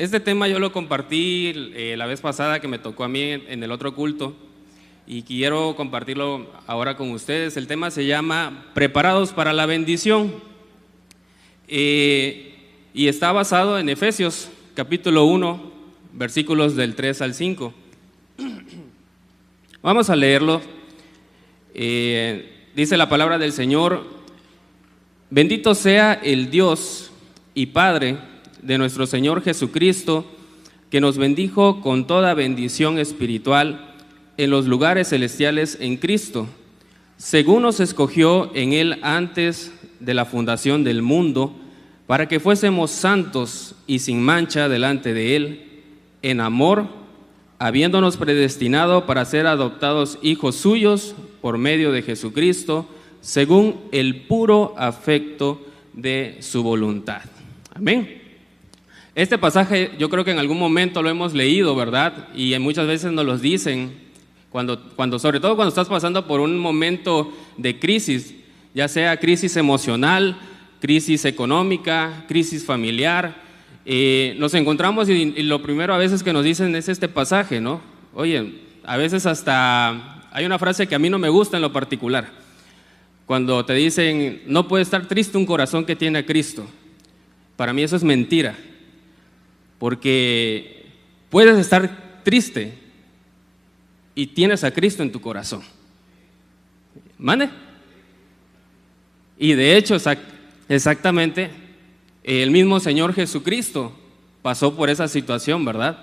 Este tema yo lo compartí la vez pasada que me tocó a mí en el otro culto y quiero compartirlo ahora con ustedes. El tema se llama Preparados para la bendición y está basado en Efesios capítulo 1, versículos del 3 al 5. Vamos a leerlo. Dice la palabra del Señor: bendito sea el Dios y Padre de nuestro Señor Jesucristo, que nos bendijo con toda bendición espiritual en los lugares celestiales en Cristo, según nos escogió en Él antes de la fundación del mundo, para que fuésemos santos y sin mancha delante de Él, en amor, habiéndonos predestinado para ser adoptados hijos suyos por medio de Jesucristo, según el puro afecto de su voluntad. Amén. Este pasaje yo creo que en algún momento lo hemos leído, ¿verdad? Y muchas veces nos los dicen, sobre todo cuando estás pasando por un momento de crisis, ya sea crisis emocional, crisis económica, crisis familiar. Nos encontramos y lo primero a veces que nos dicen es este pasaje, ¿no? Oye, a veces hasta hay una frase que a mí no me gusta en lo particular, cuando te dicen: no puede estar triste un corazón que tiene a Cristo. Para mí eso es mentira, porque puedes estar triste y tienes a Cristo en tu corazón. ¿Mande? Y de hecho, exactamente, el mismo Señor Jesucristo pasó por esa situación, ¿verdad?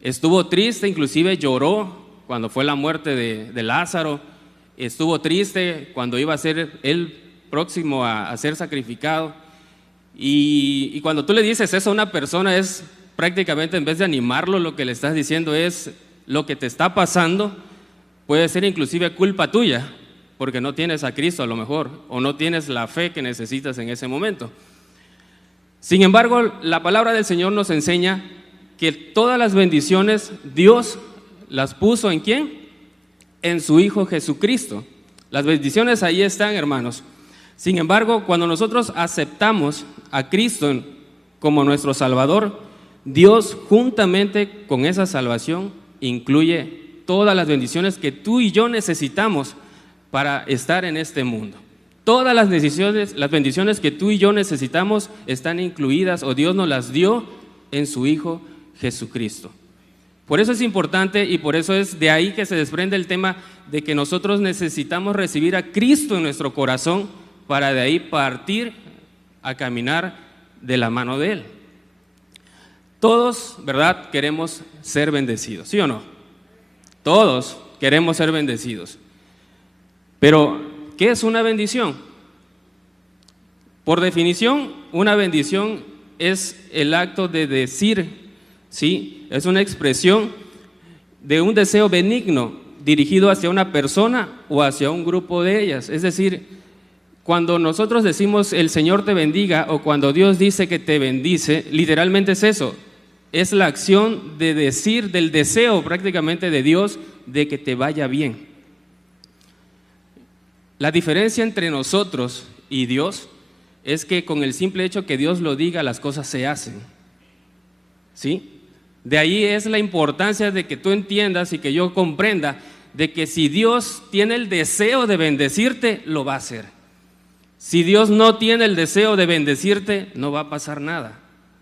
Estuvo triste, inclusive lloró cuando fue la muerte de Lázaro. Estuvo triste cuando iba a ser él próximo a ser sacrificado. Y cuando tú le dices eso a una persona, es prácticamente, en vez de animarlo, lo que le estás diciendo es: lo que te está pasando puede ser inclusive culpa tuya, porque no tienes a Cristo a lo mejor, o no tienes la fe que necesitas en ese momento. Sin embargo, la palabra del Señor nos enseña que todas las bendiciones Dios las puso ¿en quién? En su Hijo Jesucristo. Las bendiciones ahí están, hermanos. Sin embargo, cuando nosotros aceptamos a Cristo como nuestro Salvador, Dios juntamente con esa salvación incluye todas las bendiciones que tú y yo necesitamos para estar en este mundo. Todas las bendiciones que tú y yo necesitamos están incluidas, o Dios nos las dio en su Hijo Jesucristo. Por eso es importante, y por eso es de ahí que se desprende el tema de que nosotros necesitamos recibir a Cristo en nuestro corazón para de ahí partir a caminar de la mano de Él. Todos, ¿verdad?, queremos ser bendecidos, ¿sí o no? Todos queremos ser bendecidos. Pero, ¿qué es una bendición? Por definición, una bendición es el acto de decir, ¿sí? Es una expresión de un deseo benigno dirigido hacia una persona o hacia un grupo de ellas. Es decir, cuando nosotros decimos el Señor te bendiga, o cuando Dios dice que te bendice, literalmente es eso. Es la acción de decir, del deseo prácticamente de Dios de que te vaya bien. La diferencia entre nosotros y Dios es que con el simple hecho que Dios lo diga, las cosas se hacen, ¿sí? De ahí es la importancia de que tú entiendas y que yo comprenda de que si Dios tiene el deseo de bendecirte, lo va a hacer. Si Dios no tiene el deseo de bendecirte, no va a pasar nada.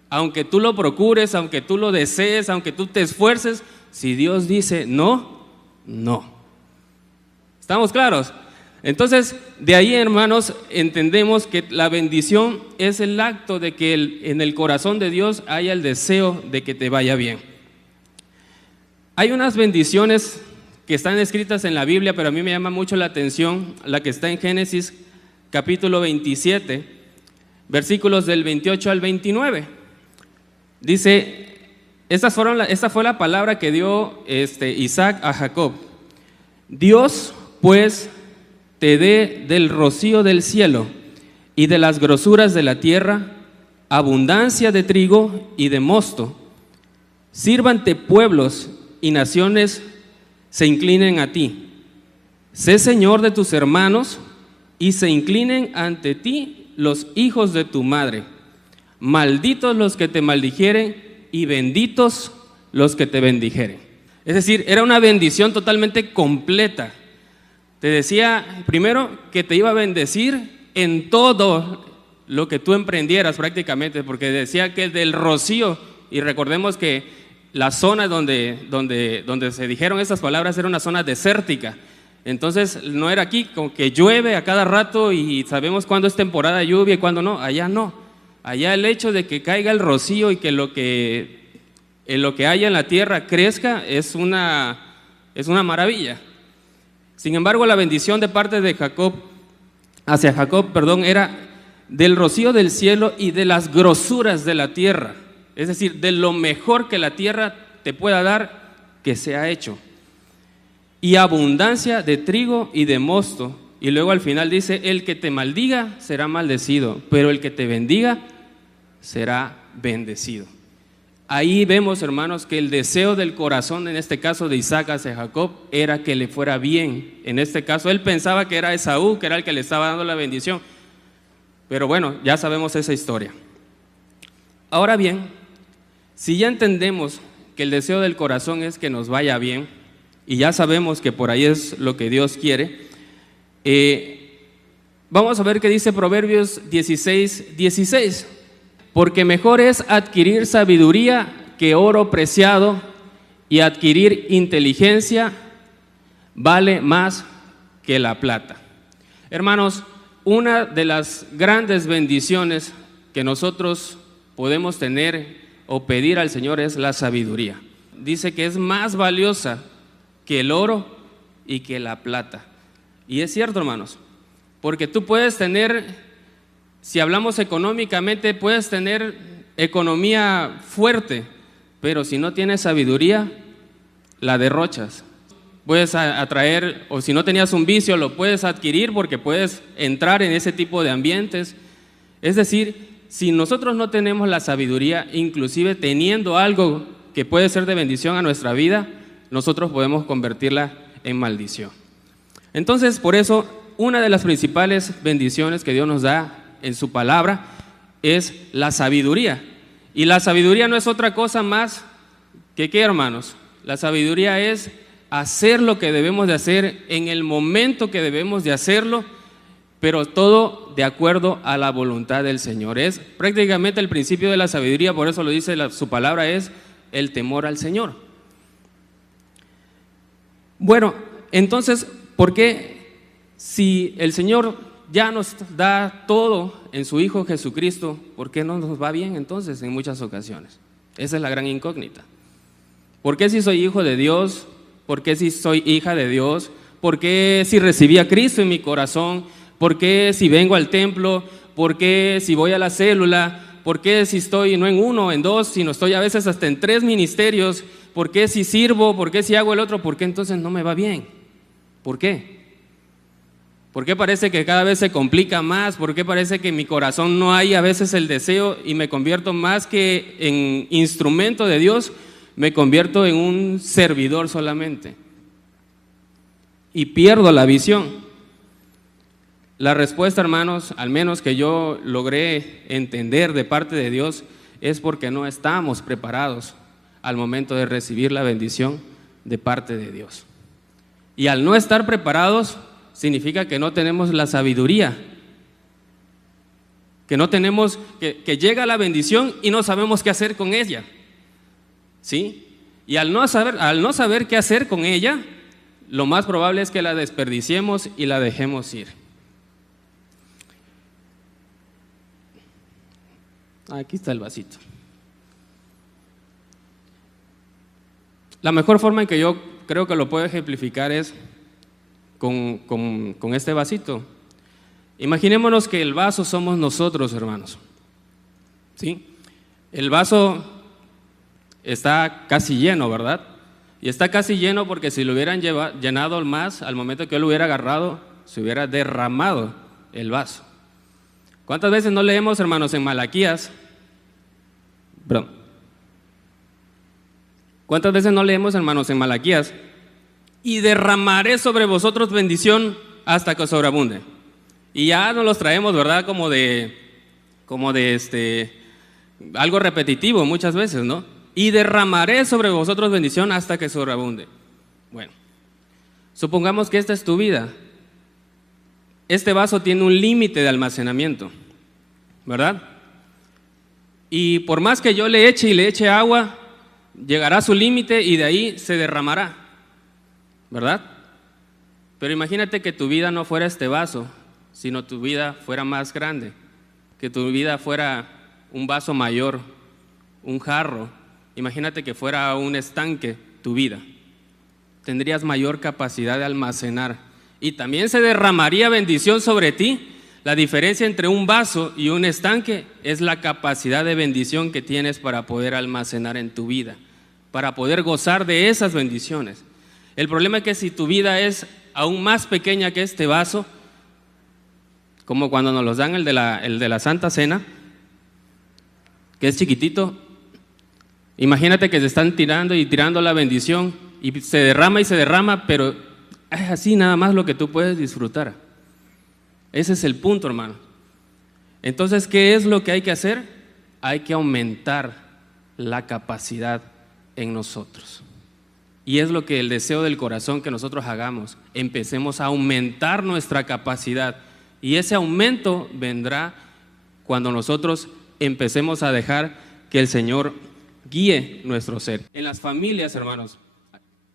Aunque tú lo procures, aunque tú lo desees, aunque tú te esfuerces, si Dios dice no, no. ¿Estamos claros? Entonces, de ahí, hermanos, entendemos que la bendición es el acto de que en el corazón de Dios haya el deseo de que te vaya bien. Hay unas bendiciones que están escritas en la Biblia, pero a mí me llama mucho la atención la que está en Génesis capítulo 27, versículos del 28 al 29. Dice: esta fue la palabra que dio Isaac a Jacob. Dios, pues, te dé del rocío del cielo y de las grosuras de la tierra abundancia de trigo y de mosto. Sírvante pueblos y naciones se inclinen a ti. Sé Señor de tus hermanos y se inclinen ante ti los hijos de tu madre. Malditos los que te maldijeren y benditos los que te bendijeren. Es decir, era una bendición totalmente completa. Te decía primero que te iba a bendecir en todo lo que tú emprendieras prácticamente, porque decía que del rocío, y recordemos que la zona donde se dijeron estas palabras era una zona desértica. Entonces no era aquí como que llueve a cada rato y sabemos cuándo es temporada de lluvia y cuándo no. Allá no. Allá el hecho de que caiga el rocío y que lo que haya en la tierra crezca es una maravilla. Sin embargo, la bendición de parte de Jacob, hacia Jacob, era del rocío del cielo y de las grosuras de la tierra. Es decir, de lo mejor que la tierra te pueda dar, que se ha hecho. Y abundancia de trigo y de mosto. Y luego al final dice, el que te maldiga será maldecido, pero el que te bendiga será bendecido. Ahí vemos, hermanos, que el deseo del corazón, en este caso de Isaac hacia Jacob, era que le fuera bien. En este caso, él pensaba que era Esaú, que era el que le estaba dando la bendición. Pero bueno, ya sabemos esa historia. Ahora bien, si ya entendemos que el deseo del corazón es que nos vaya bien, y ya sabemos que por ahí es lo que Dios quiere, vamos a ver qué dice Proverbios 16:16. Porque mejor es adquirir sabiduría que oro preciado, y adquirir inteligencia vale más que la plata. Hermanos, una de las grandes bendiciones que nosotros podemos tener o pedir al Señor es la sabiduría. Dice que es más valiosa que el oro y que la plata. Y es cierto, hermanos, porque tú puedes tener, si hablamos económicamente, puedes tener economía fuerte, pero si no tienes sabiduría, la derrochas. Puedes atraer, o si no tenías un vicio, lo puedes adquirir porque puedes entrar en ese tipo de ambientes. Es decir, si nosotros no tenemos la sabiduría, inclusive teniendo algo que puede ser de bendición a nuestra vida, nosotros podemos convertirla en maldición. Entonces, por eso, una de las principales bendiciones que Dios nos da en su palabra es la sabiduría. Y la sabiduría no es otra cosa más que ¿qué, hermanos? La sabiduría es hacer lo que debemos de hacer en el momento que debemos de hacerlo, pero todo de acuerdo a la voluntad del Señor. Es prácticamente el principio de la sabiduría, por eso lo dice su palabra, es el temor al Señor. Bueno, entonces, ¿por qué si el Señor ya nos da todo en su Hijo Jesucristo, por qué no nos va bien entonces en muchas ocasiones? Esa es la gran incógnita. ¿Por qué si soy hijo de Dios? ¿Por qué si soy hija de Dios? ¿Por qué si recibí a Cristo en mi corazón? ¿Por qué si vengo al templo? ¿Por qué si voy a la célula? ¿Por qué si estoy no en uno, en dos, sino estoy a veces hasta en 3 ministerios? ¿Por qué si sirvo? ¿Por qué si hago el otro? ¿Por qué entonces no me va bien? ¿Por qué? ¿Por qué parece que cada vez se complica más? ¿Por qué parece que en mi corazón no hay a veces el deseo y me convierto más que en instrumento de Dios, me convierto en un servidor solamente? Y pierdo la visión. La respuesta, hermanos, al menos que yo logré entender de parte de Dios, es porque no estamos preparados al momento de recibir la bendición de parte de Dios. Y al no estar preparados, significa que no tenemos la sabiduría, que no tenemos, que llega la bendición y no sabemos qué hacer con ella, ¿sí? Y al no saber qué hacer con ella, lo más probable es que la desperdiciemos y la dejemos ir. Aquí está el vasito. La mejor forma en que yo creo que lo puedo ejemplificar es con este vasito. Imaginémonos que el vaso somos nosotros, hermanos, ¿sí? El vaso está casi lleno, ¿verdad? Y está casi lleno porque si lo hubieran llenado más, al momento que yo lo hubiera agarrado, se hubiera derramado el vaso. ¿Cuántas veces no leemos, hermanos, en Malaquías? ¿Cuántas veces no leemos, hermanos, en Malaquías? Y derramaré sobre vosotros bendición hasta que os sobreabunde. Y ya nos los traemos, ¿verdad? Como de algo repetitivo muchas veces, ¿no? y derramaré sobre vosotros bendición hasta que sobreabunde. Bueno, supongamos que esta es tu vida. Este vaso tiene un límite de almacenamiento, ¿verdad? Y por más que yo le eche agua, llegará a su límite y de ahí se derramará, ¿verdad? Pero imagínate que tu vida no fuera este vaso, sino tu vida fuera más grande, que tu vida fuera un vaso mayor, un jarro. Imagínate que fuera un estanque tu vida. Tendrías mayor capacidad de almacenar y también se derramaría bendición sobre ti. La diferencia entre un vaso y un estanque es la capacidad de bendición que tienes para poder almacenar en tu vida, para poder gozar de esas bendiciones. El problema es que si tu vida es aún más pequeña que este vaso, como cuando nos los dan el de la Santa Cena, que es chiquitito, imagínate que se están tirando y tirando la bendición y se derrama, pero es así nada más lo que tú puedes disfrutar. Ese es el punto, hermano. Entonces, ¿qué es lo que hay que hacer? Hay que aumentar la capacidad en nosotros. Y es lo que el deseo del corazón que nosotros hagamos. Empecemos a aumentar nuestra capacidad. Y ese aumento vendrá cuando nosotros empecemos a dejar que el Señor guíe nuestro ser. En las familias, hermanos,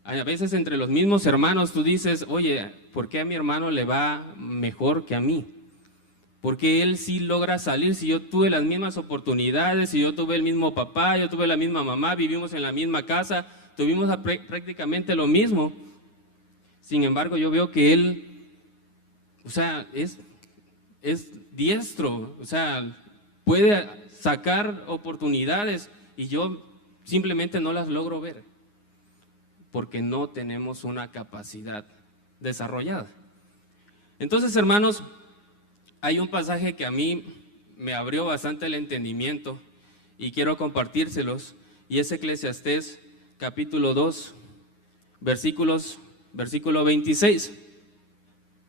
a veces entre los mismos hermanos tú dices, oye, ¿por qué a mi hermano le va mejor que a mí? Porque él sí logra salir, si yo tuve las mismas oportunidades, si yo tuve el mismo papá, yo tuve la misma mamá, vivimos en la misma casa, tuvimos prácticamente lo mismo. Sin embargo, yo veo que él, o sea, es diestro, o sea, puede sacar oportunidades y yo simplemente no las logro ver, porque no tenemos una capacidad desarrollada. Entonces, hermanos, hay un pasaje que a mí me abrió bastante el entendimiento y quiero compartírselos, y es Eclesiastés capítulo 2, versículo 26,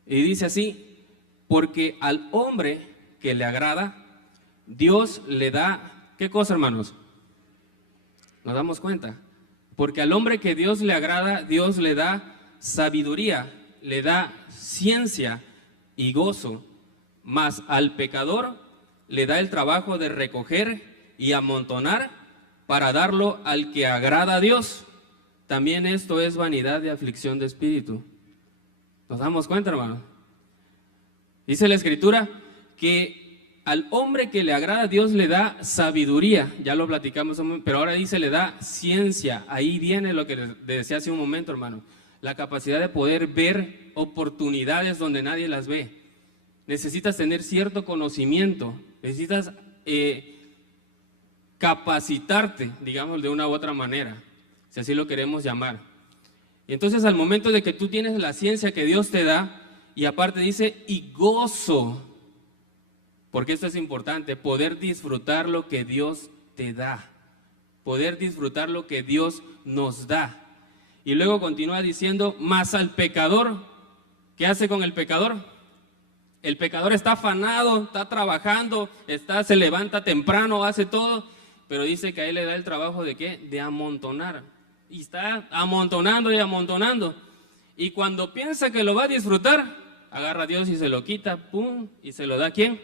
y dice así: porque al hombre que le agrada, Dios le da, ¿qué cosa, hermanos? ¿Nos damos cuenta? Porque al hombre que Dios le agrada, Dios le da sabiduría, le da ciencia y gozo, mas al pecador le da el trabajo de recoger y amontonar para darlo al que agrada a Dios. También esto es vanidad de aflicción de espíritu. ¿Nos damos cuenta, hermano? Dice la Escritura que al hombre que le agrada Dios le da sabiduría, ya lo platicamos, pero ahora dice le da ciencia. Ahí viene lo que decía hace un momento, hermano, la capacidad de poder ver oportunidades donde nadie las ve. Necesitas tener cierto conocimiento, necesitas capacitarte, digamos de una u otra manera, si así lo queremos llamar. Y entonces al momento de que tú tienes la ciencia que Dios te da, y aparte dice, y gozo, porque esto es importante, poder disfrutar lo que Dios te da, poder disfrutar lo que Dios nos da. Y luego continúa diciendo, mas al pecador, ¿qué hace con el pecador? El pecador está afanado, está trabajando, se levanta temprano, hace todo, pero dice que a él le da el trabajo de ¿qué? De amontonar. Y está amontonando y amontonando. Y cuando piensa que lo va a disfrutar, agarra a Dios y se lo quita, pum, y se lo da ¿a quién?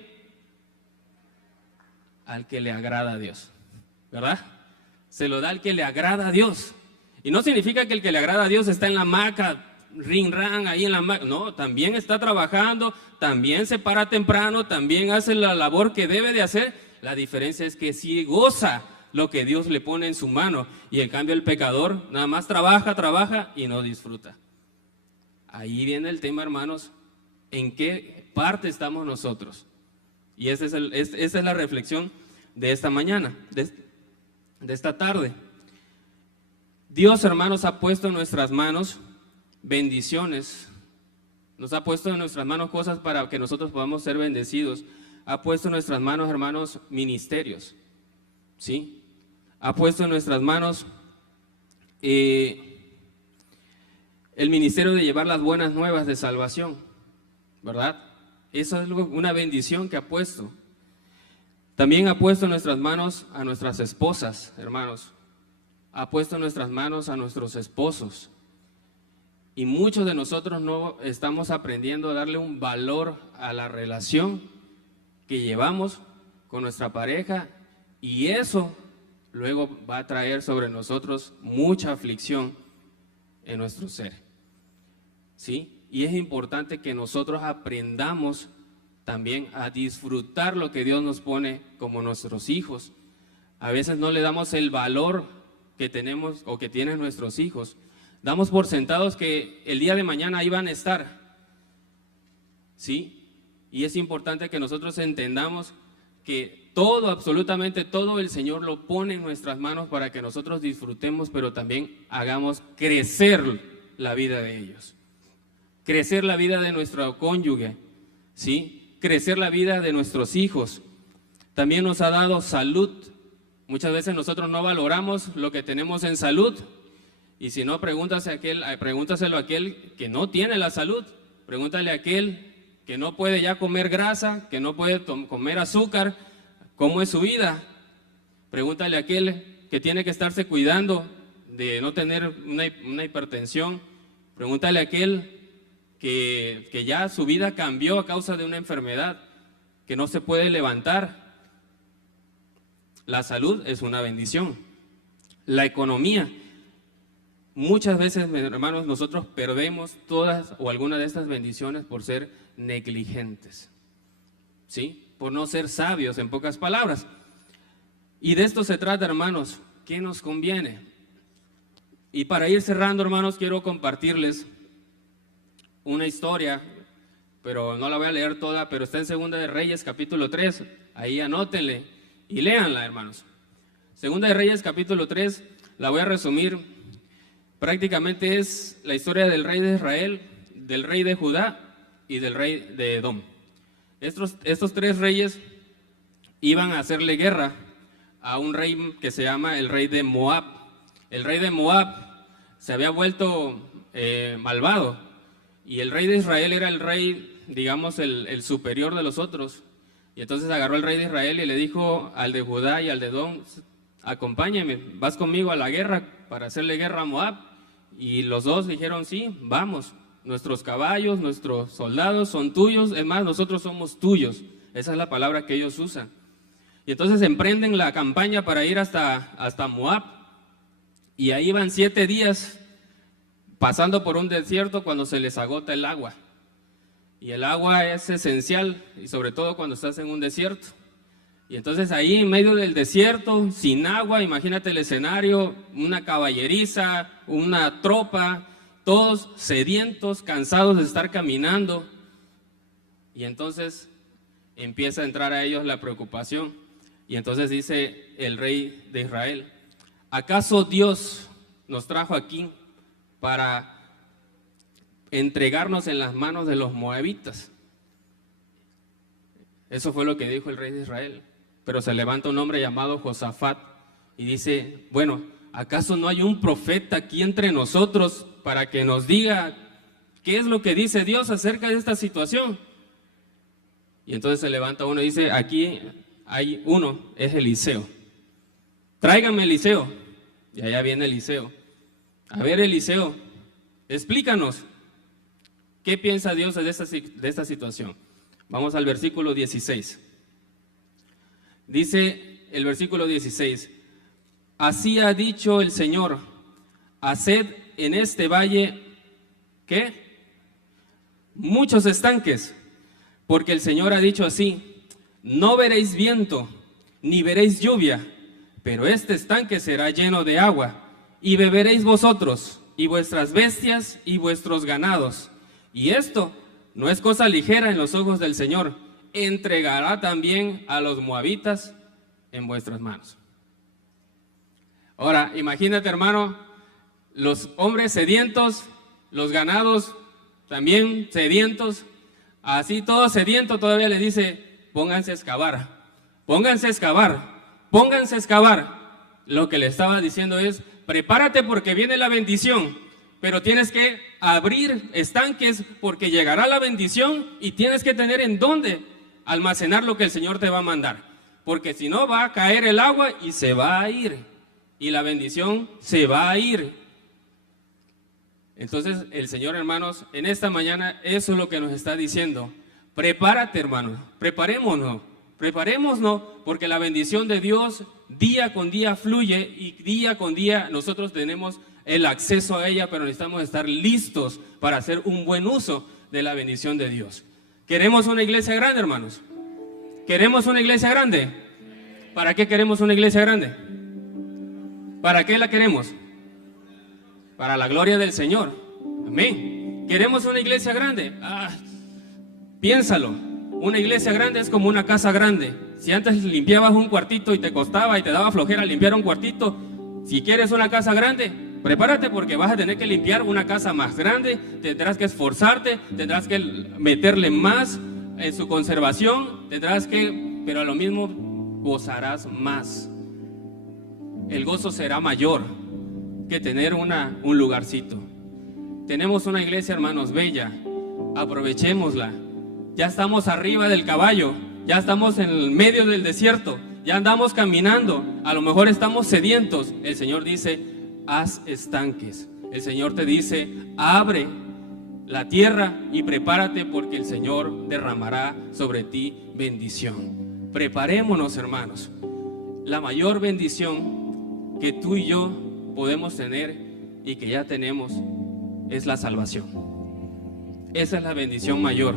Al que le agrada a Dios, ¿verdad? Se lo da al que le agrada a Dios. Y no significa que el que le agrada a Dios está en la hamaca, ring rang, ahí en la hamaca. No, también está trabajando, también se para temprano, también hace la labor que debe de hacer. La diferencia es que sí goza lo que Dios le pone en su mano. Y en cambio el pecador nada más trabaja y no disfruta. Ahí viene el tema, hermanos, ¿en qué parte estamos nosotros? Y esa es la reflexión de esta mañana, de esta tarde. Dios, hermanos, ha puesto en nuestras manos bendiciones, nos ha puesto en nuestras manos cosas para que nosotros podamos ser bendecidos. Ha puesto en nuestras manos, hermanos, ministerios, ¿sí? Ha puesto en nuestras manos el ministerio de llevar las buenas nuevas de salvación, ¿verdad? Eso es una bendición que ha puesto. También ha puesto en nuestras manos a nuestras esposas, hermanos. ha puesto en nuestras manos a nuestros esposos. Y muchos de nosotros no estamos aprendiendo a darle un valor a la relación que llevamos con nuestra pareja, y eso luego va a traer sobre nosotros mucha aflicción en nuestro ser, ¿sí? Y es importante que nosotros aprendamos también a disfrutar lo que Dios nos pone como nuestros hijos. A veces no le damos el valor que tenemos o que tienen nuestros hijos. Damos por sentados que el día de mañana ahí van a estar, ¿sí? Y es importante que nosotros entendamos que todo, absolutamente todo, el Señor lo pone en nuestras manos para que nosotros disfrutemos, pero también hagamos crecer la vida de ellos. Crecer la vida de nuestro cónyuge, ¿sí? Crecer la vida de nuestros hijos. También nos ha dado salud. Muchas veces nosotros no valoramos lo que tenemos en salud. Y si no, pregúntaselo a aquel que no tiene la salud. Pregúntale a aquel que no puede ya comer grasa, que no puede comer azúcar, ¿cómo es su vida? Pregúntale a aquel que tiene que estarse cuidando de no tener una hipertensión. Pregúntale a aquel que ya su vida cambió a causa de una enfermedad, que no se puede levantar. La salud es una bendición. La economía. Muchas veces, hermanos, nosotros perdemos todas o algunas de estas bendiciones por ser negligentes, ¿sí? Por no ser sabios, en pocas palabras. Y de esto se trata, hermanos. ¿Qué nos conviene? Y para ir cerrando, hermanos, quiero compartirles una historia, pero no la voy a leer toda, pero está en Segunda de Reyes, capítulo 3. Ahí anótenle y léanla, hermanos. Segunda de Reyes, capítulo 3, la voy a resumir. Prácticamente es la historia del rey de Israel, del rey de Judá y del rey de Edom. Estos tres reyes iban a hacerle guerra a un rey que se llama el rey de Moab. El rey de Moab se había vuelto malvado, y el rey de Israel era el rey, digamos, el superior de los otros. Y entonces agarró el rey de Israel y le dijo al de Judá y al de Edom: acompáñame, vas conmigo a la guerra para hacerle guerra a Moab. Y los dos dijeron: sí, vamos, nuestros caballos, nuestros soldados son tuyos, es más, nosotros somos tuyos. Esa es la palabra que ellos usan. Y entonces emprenden la campaña para ir hasta Moab, y ahí van 7 días pasando por un desierto cuando se les agota el agua. Y el agua es esencial, y sobre todo cuando estás en un desierto. Y entonces ahí en medio del desierto, sin agua, imagínate el escenario, una caballeriza, una tropa, todos sedientos, cansados de estar caminando. Y entonces empieza a entrar a ellos la preocupación. Y entonces dice el rey de Israel: ¿acaso Dios nos trajo aquí para entregarnos en las manos de los moabitas? Eso fue lo que dijo el rey de Israel. Pero se levanta un hombre llamado Josafat y dice: bueno, ¿acaso no hay un profeta aquí entre nosotros para que nos diga qué es lo que dice Dios acerca de esta situación? Y entonces se levanta uno y dice: aquí hay uno, es Eliseo. Tráigame Eliseo. Y allá viene Eliseo. A ver, Eliseo, explícanos, ¿qué piensa Dios de esta situación? Vamos al versículo 16. Dice el versículo 16: así ha dicho el Señor, haced en este valle, ¿qué? Muchos estanques, porque el Señor ha dicho así: no veréis viento, ni veréis lluvia, pero este estanque será lleno de agua, y beberéis vosotros, y vuestras bestias, y vuestros ganados. Y esto no es cosa ligera en los ojos del Señor. Entregará también a los moabitas en vuestras manos. Ahora, imagínate, hermano, los hombres sedientos, los ganados también sedientos, así todo sediento todavía le dice: pónganse a excavar, pónganse a excavar, pónganse a excavar. Lo que le estaba diciendo es: prepárate porque viene la bendición, pero tienes que abrir estanques porque llegará la bendición, y tienes que tener en dónde almacenar lo que el Señor te va a mandar, porque si no va a caer el agua y se va a ir. y la bendición se va a ir. Entonces el Señor, hermanos, en esta mañana eso es lo que nos está diciendo. Prepárate, hermano, preparémonos, porque la bendición de Dios día con día fluye y día con día nosotros tenemos el acceso a ella, pero necesitamos estar listos para hacer un buen uso de la bendición de Dios. ¿Queremos una iglesia grande, hermanos? ¿Queremos una iglesia grande? ¿Para qué queremos una iglesia grande? ¿Para qué la queremos? Para la gloria del Señor. Amén. ¿Queremos una iglesia grande? Piénsalo. Una iglesia grande es como una casa grande. Si antes limpiabas un cuartito y te costaba y te daba flojera limpiar un cuartito, si quieres una casa grande, prepárate porque vas a tener que limpiar una casa más grande, tendrás que esforzarte, tendrás que meterle más en su conservación, pero a lo mismo gozarás más. El gozo será mayor que tener un lugarcito. Tenemos una iglesia, hermanos, bella, aprovechémosla. Ya estamos arriba del caballo, ya estamos en el medio del desierto, ya andamos caminando, a lo mejor estamos sedientos. El Señor dice, haz estanques. El Señor te dice, abre la tierra y prepárate porque el Señor derramará sobre ti bendición. Preparémonos, hermanos. La mayor bendición que tú y yo podemos tener y que ya tenemos es la salvación. Esa es la bendición mayor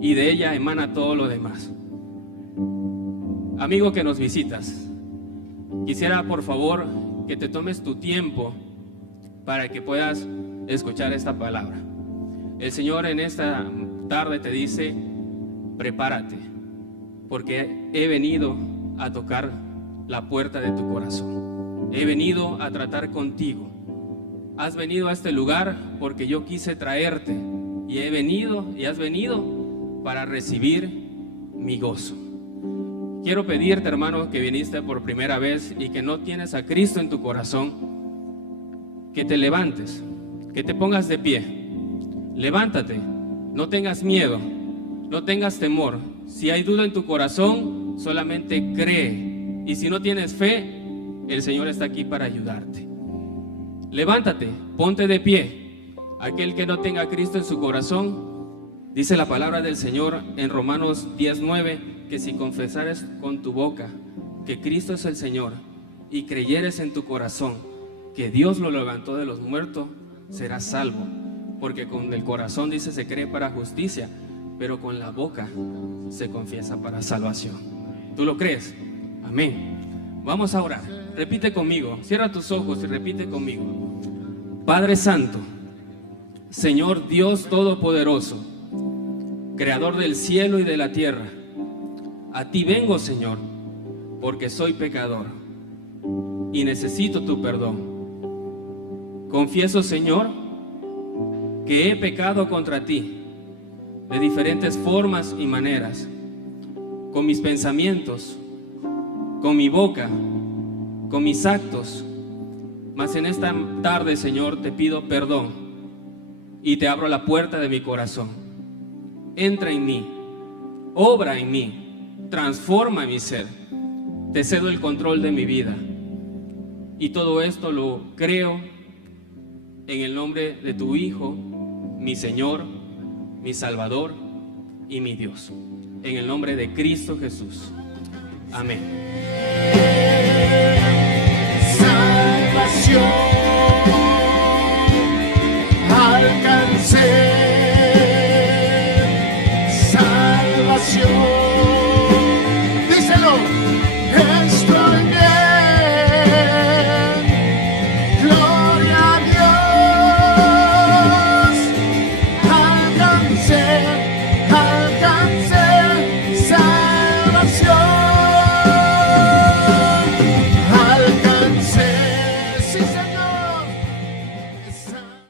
y de ella emana todo lo demás. Amigo que nos visitas, quisiera por favor que te tomes tu tiempo para que puedas escuchar esta palabra. El Señor en esta tarde te dice, prepárate, porque he venido a tocar la puerta de tu corazón. He venido a tratar contigo. Has venido a este lugar porque yo quise traerte y has venido para recibir mi gozo. Quiero pedirte, hermano, que viniste por primera vez y que no tienes a Cristo en tu corazón, que te levantes, que te pongas de pie. Levántate, no tengas miedo, no tengas temor. Si hay duda en tu corazón, solamente cree. Y si no tienes fe, el Señor está aquí para ayudarte. Levántate, ponte de pie. Aquel que no tenga a Cristo en su corazón, dice la palabra del Señor en Romanos 10:9, que si confesares con tu boca que Cristo es el Señor y creyeres en tu corazón que Dios lo levantó de los muertos, serás salvo. Porque con el corazón, dice, se cree para justicia, pero con la boca se confiesa para salvación. ¿Tú lo crees? Amén. Vamos a orar. Repite conmigo. Cierra tus ojos y repite conmigo. Padre Santo, Señor Dios Todopoderoso, Creador del cielo y de la tierra, a ti vengo, Señor, porque soy pecador y necesito tu perdón. Confieso, Señor, que he pecado contra ti de diferentes formas y maneras, con mis pensamientos, con mi boca, con mis actos. Mas en esta tarde, Señor, te pido perdón y te abro la puerta de mi corazón. Entra en mí, obra en mí, transforma mi ser. Te cedo el control de mi vida. Y todo esto lo creo en el nombre de tu Hijo, mi Señor, mi Salvador y mi Dios. En el nombre de Cristo Jesús. Amén. Salvación alcancé. Salvación. Díselo. Estoy bien. Gloria a Dios. Alcancé. Alcancé.